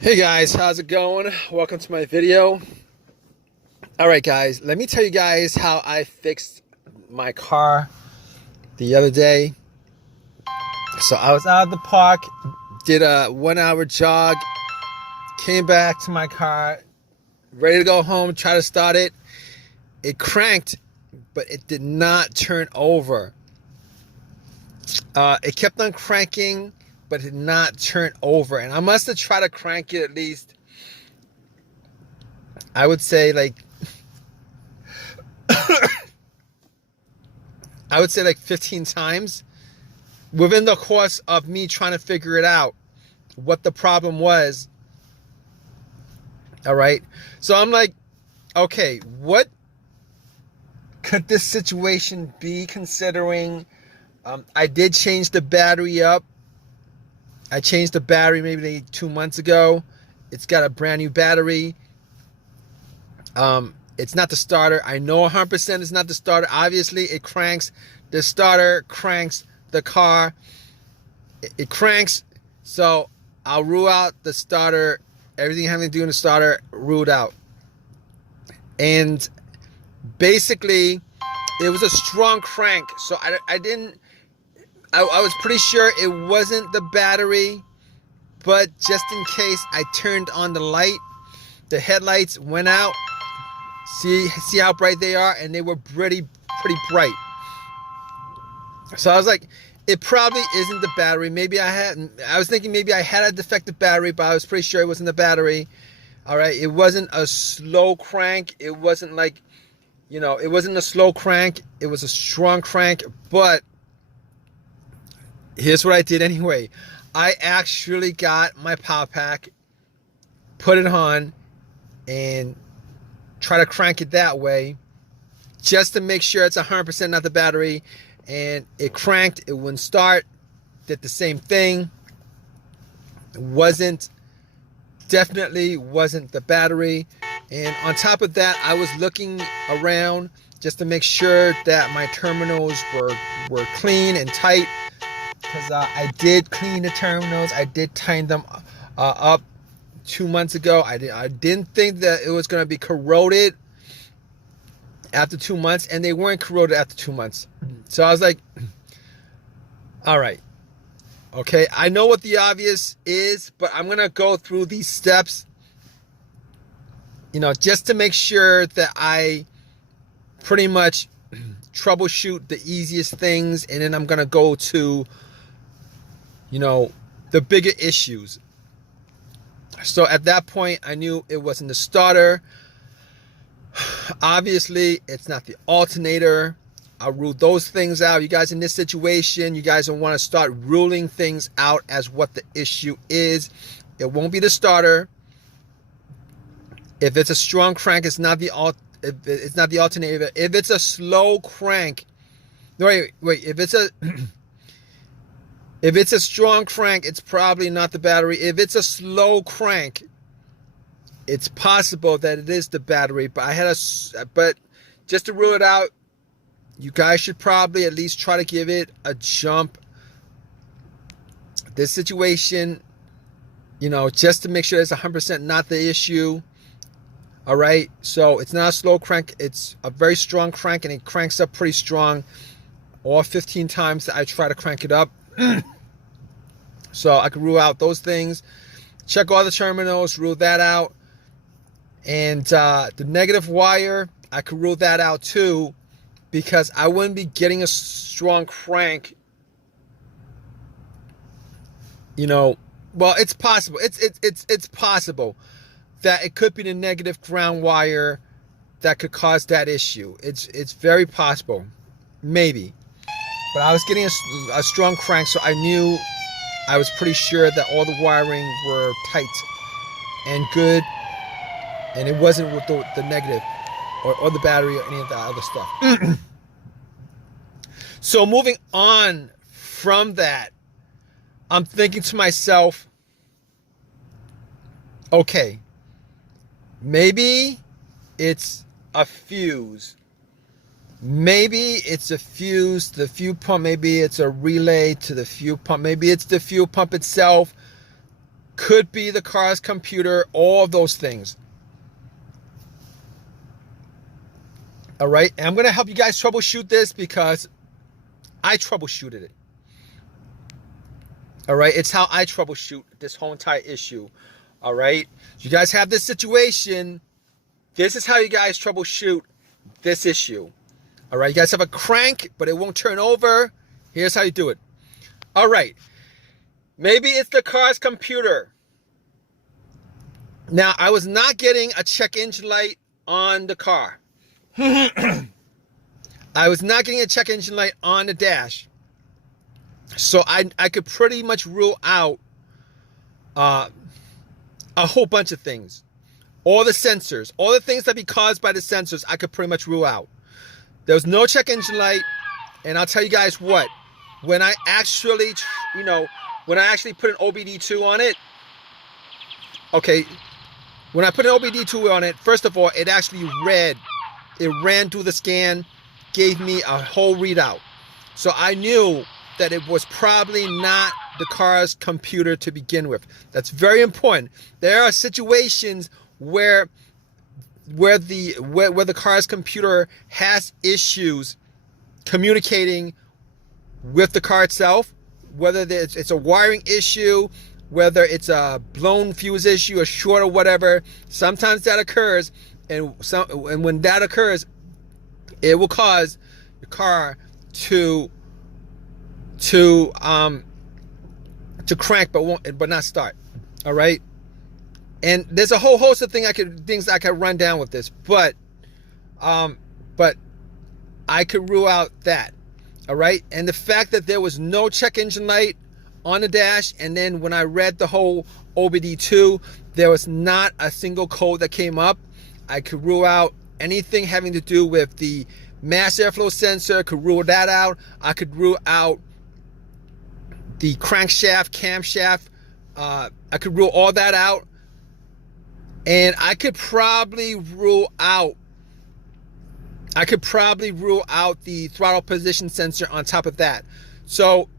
Hey guys, how's it going? Welcome to my video. All right guys, let me tell you guys how I fixed my car the other day. So I was out of the park, did a 1 hour jog, came back to my car, ready to go home, try to start it. It cranked, but it did not turn over. It kept on cranking, but it did not turn over. And I must have tried to crank it at least, I would say like 15 times within the course of me trying to figure it out, what the problem was. All right. So I'm like, okay, what could this situation be, considering I did change the battery up. I changed the battery maybe 2 months ago. It's got a brand new battery. It's not the starter. I know 100% it's not the starter. Obviously, it cranks. The starter cranks the car. It cranks. So I'll rule out the starter. Everything having to do with the starter, ruled out. And basically, it was a strong crank. So I was pretty sure it wasn't the battery. But just in case, I turned on the light. The headlights went out. See how bright they are, and they were pretty bright. So I was like, it probably isn't the battery. I was thinking maybe I had a defective battery, but I was pretty sure it wasn't the battery. All right, it wasn't a slow crank. It wasn't like, it wasn't a slow crank. It was a strong crank. But here's what I did anyway. I actually got my power pack, put it on, and try to crank it that way, just to make sure it's 100% not the battery. And it cranked. It wouldn't start. Did the same thing. Definitely wasn't the battery. And on top of that, I was looking around just to make sure that my terminals were clean and tight, because I did clean the terminals. I did tighten them up 2 months ago. I didn't think that it was going to be corroded after 2 months, and they weren't corroded after 2 months. So I was like, all right, okay, I know what the obvious is, but I'm going to go through these steps, just to make sure that I pretty much troubleshoot the easiest things, and then I'm going to go to, the bigger issues. So at that point, I knew it wasn't the starter. Obviously, it's not the alternator. I ruled those things out. You guys, in this situation, you guys don't want to start ruling things out as what the issue is. It won't be the starter. If it's a strong crank, it's not the alternator. If it's a slow crank, wait. If it's a strong crank, it's probably not the battery. If it's a slow crank, it's possible that it is the battery. But just to rule it out, you guys should probably at least try to give it a jump. This situation, just to make sure it's 100% not the issue. All right. So it's not a slow crank. It's a very strong crank, and it cranks up pretty strong. All 15 times that I try to crank it up. So I can rule out those things. Check all the terminals, rule that out. And the negative wire, I could rule that out too, because I wouldn't be getting a strong crank. Well, it's possible. It's possible that it could be the negative ground wire that could cause that issue. It's very possible, maybe. But I was getting a strong crank, so I was pretty sure that all the wiring were tight and good, and it wasn't with the negative or the battery or any of that other stuff. So moving on from that, I'm thinking to myself, okay, maybe it's a fuse. Maybe it's a fuse, the fuel pump. Maybe it's a relay to the fuel pump. Maybe it's the fuel pump itself. Could be the car's computer, all of those things. All right, and I'm going to help you guys troubleshoot this because I troubleshooted it. All right, it's how I troubleshoot this whole entire issue. All right, you guys have this situation. This is how you guys troubleshoot this issue. All right, you guys have a crank, but it won't turn over. Here's how you do it. All right, maybe it's the car's computer. Now, I was not getting a check engine light on the car. I was not getting a check engine light on the dash. So I could pretty much rule out a whole bunch of things. All the sensors, all the things that be caused by the sensors, I could pretty much rule out. There was no check engine light. And I'll tell you guys what, when I actually, when I actually put an OBD2 on it, okay, when I put an OBD2 on it, first of all, it actually read. It ran through the scan, gave me a whole readout. So I knew that it was probably not the car's computer to begin with. That's very important. There are situations where the car's computer has issues communicating with the car itself, whether it's a wiring issue, whether it's a blown fuse issue, a short or whatever. Sometimes that occurs. And when that occurs, it will cause the car to crank but not start. All right, and there's a whole host of things I could run down with this, but I could rule out that. All right, and the fact that there was no check engine light on the dash, and then when I read the whole OBD2, there was not a single code that came up. I could rule out anything having to do with the mass airflow sensor, could rule that out. I could rule out the crankshaft, camshaft. I could rule all that out. And I could probably rule out the throttle position sensor on top of that. So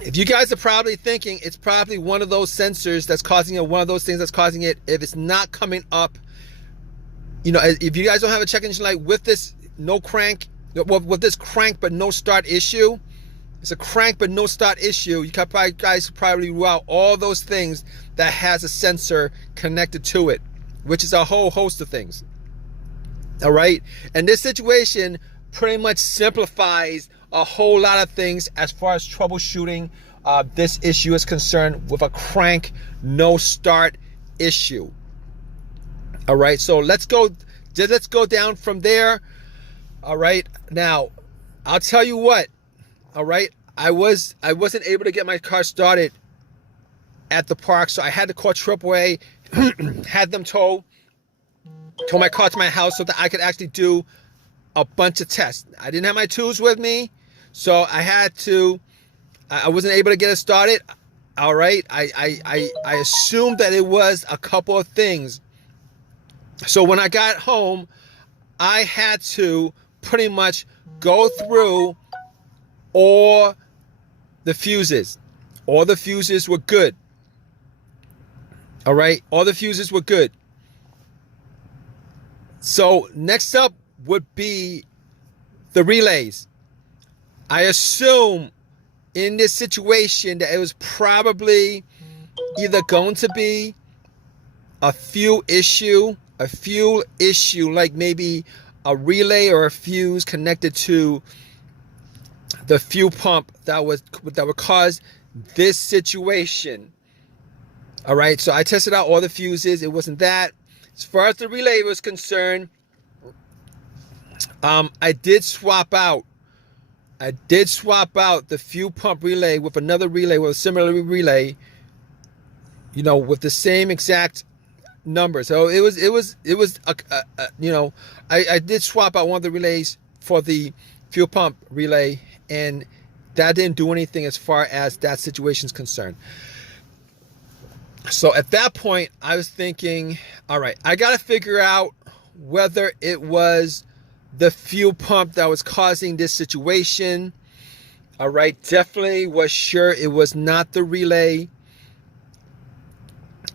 if you guys are probably thinking it's probably one of those sensors that's causing it, one of those things that's causing it, if it's not coming up, if you guys don't have a check engine light with this with this crank but no start issue, it's a crank but no start issue, you guys probably rule out all those things that has a sensor connected to it, which is a whole host of things. All right, and this situation pretty much simplifies a whole lot of things as far as troubleshooting this issue is concerned with a crank no start issue. All right, so let's go down from there. All right, now I'll tell you what. All right, I wasn't able to get my car started at the park, so I had to call AAA, had them tow my car to my house so that I could actually do a bunch of tests. I didn't have my tools with me, so I wasn't able to get it started. All right, I assumed that it was a couple of things. So when I got home, I had to pretty much go through all the fuses. All the fuses were good. All right, all the fuses were good. So next up would be the relays. I assume in this situation that it was probably either going to be a fuel issue, like maybe a relay or a fuse connected to the fuel pump that would cause this situation. All right, so I tested out all the fuses. It wasn't that. As far as the relay was concerned, I did swap out the fuel pump relay with another relay, with a similar relay, with the same exact number. So I did swap out one of the relays for the fuel pump relay, and that didn't do anything as far as that situation is concerned. So at that point, I was thinking, all right, I got to figure out whether it was the fuel pump that was causing this situation. All right, definitely was sure it was not the relay.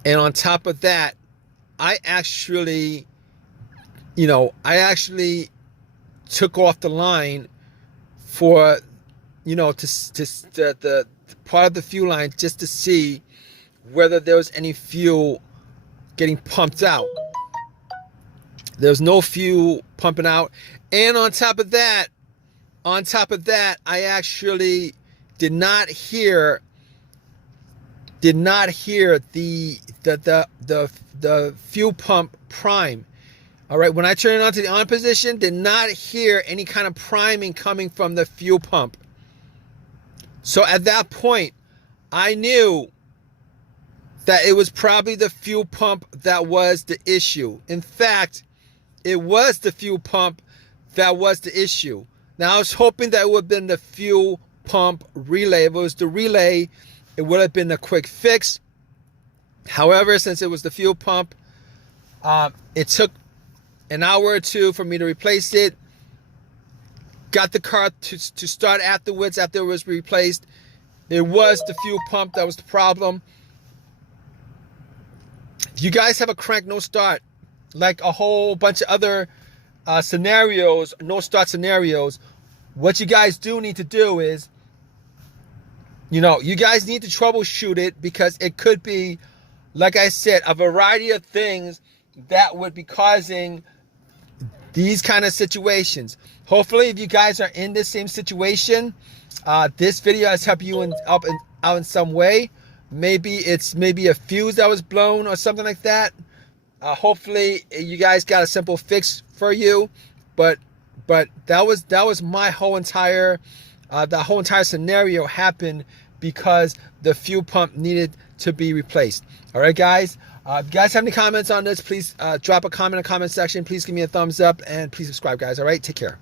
And on top of that, I actually took off the line for, the part of the fuel line just to see whether there was any fuel getting pumped out. There's no fuel pumping out. And on top of that, I actually did not hear the fuel pump prime. All right, when I turned it on to the on position, did not hear any kind of priming coming from the fuel pump. So at that point, I knew that it was probably the fuel pump that was the issue. In fact, it was the fuel pump that was the issue. Now, I was hoping that it would have been the fuel pump relay. If it was the relay, it would have been a quick fix. However, since it was the fuel pump, it took an hour or two for me to replace it. Got the car to start afterwards after it was replaced. It was the fuel pump that was the problem. If you guys have a crank no start, like a whole bunch of other scenarios, no start scenarios, what you guys do need to do is, you guys need to troubleshoot it, because it could be, like I said, a variety of things that would be causing these kind of situations. Hopefully, if you guys are in the same situation, this video has helped you out in some way. Maybe it's a fuse that was blown or something like that. Hopefully, you guys got a simple fix for you. But that was my whole entire the whole entire scenario happened because the fuel pump needed to be replaced. All right, guys. If you guys have any comments on this, please drop a comment in the comment section. Please give me a thumbs up and please subscribe, guys. All right, take care.